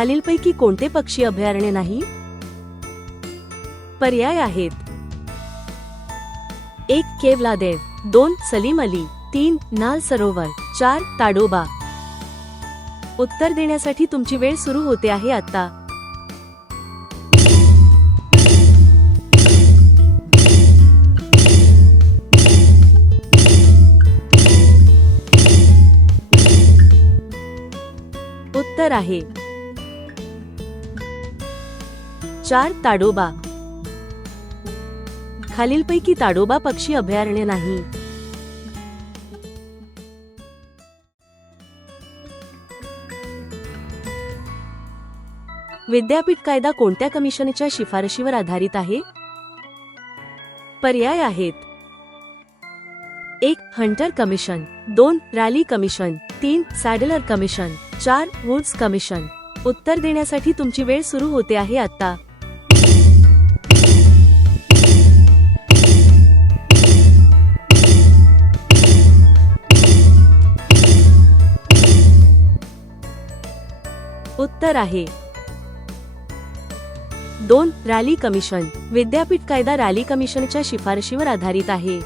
खालीलपैकी कोणते पक्षी अभयारण्य नाही? पर्याय आहेत: 1. केवलादेव, 2. सलीम अली, 3. नाल सरोवर, 4. ताडोबा. उत्तर देण्यासाठी तुमची वेळ सुरू होते आहे आता. उत्तर आहे 4. ताडोबा. खालीलपैकी ताडोबा पक्षी अभयारण्य नाही. विद्यापीठ कायदा कोणत्या कमिशनच्या शिफारशीवर आधारित आहे? पर्याय आहेत: 1. Hunter commission, 2. Raleigh commission, 3. Sadler commission, 4. Woods commission. उत्तर देण्यासाठी तुमची वेळ सुरू होते आहे आता. उत्तर आहे 2. Raleigh commission. विद्यापीठ कायदा रॅली कमिशनच्या शिफारशीवर आधारित आहे.